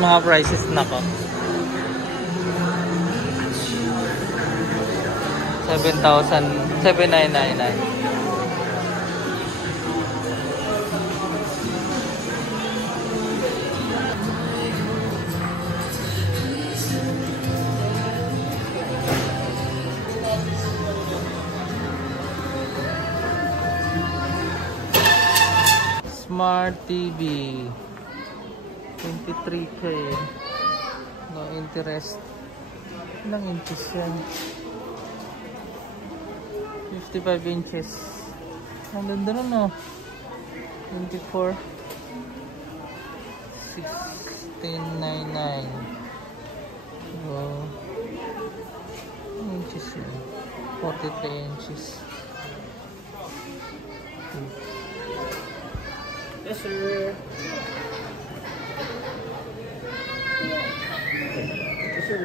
mga prices na ko. 7,999. Smart TV 23K. No interest. Ilang inches yan? 55 inches. Ang ganda nun, no? 24 1699. Wow. Inches yan. 43 inches. Yes, sir. Yes, sir.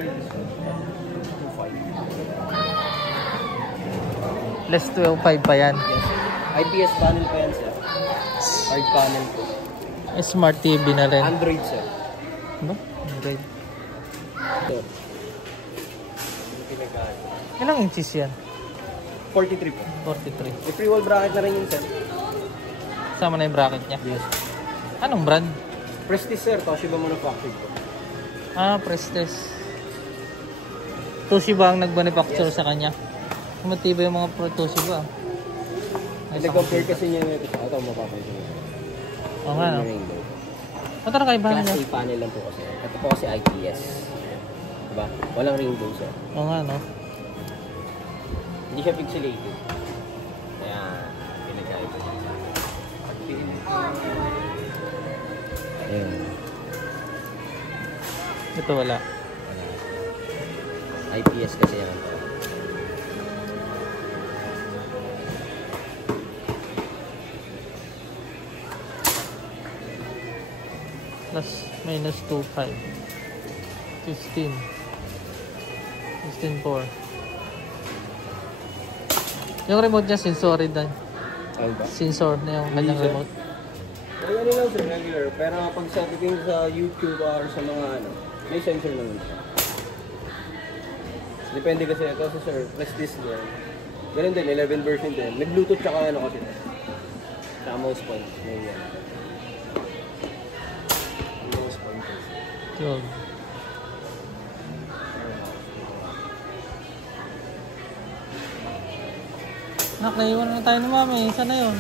Less 12.5 pa yan. Yes, sir. IPS panel pa yan, sir. Hard panel po. Smart TV na rin. Android, sir. Ba? Android. Ito. Ilang inches yan? 43 po. 43. May free-wall bracket na rin yun, sir. Sama na yung bracket niya. Yes. Anong brand? Prestige, sir. Toshiba manufactured po. Ah, Prestige. Toshiba ang nag-manufacture sa kanya. Matibay yung mga Toshiba. Nag-compare kasi niya ito sa ito, mapapansin niya. Oo nga, no? Ito na kaibahan niya. Class A panel lang po kasi. Ito po kasi IPS. Diba? Walang rainbow, sir. Oo nga, no? Hindi siya pixelated. Kaya, pinagkait ko. Ayun. Ito wala. IPS kasi yan. Plus minus 2.5. 15. 16.4. Yung remote niya, sensory din. Ano ba? Sensor na yung kanyang Sir. remote. Ay, ano lang sir, regular. Pero pag sa titing sa YouTube or sa mga ano, may sensor naman siya. Depende kasi ito sa sir, Prestige din. Ganun din, 11 version din. May Bluetooth tsaka ano kasi. Sa mouse point. May yan. Mouse point. Yun. Nak, naiwan na tayo ni mami. Saan na yun?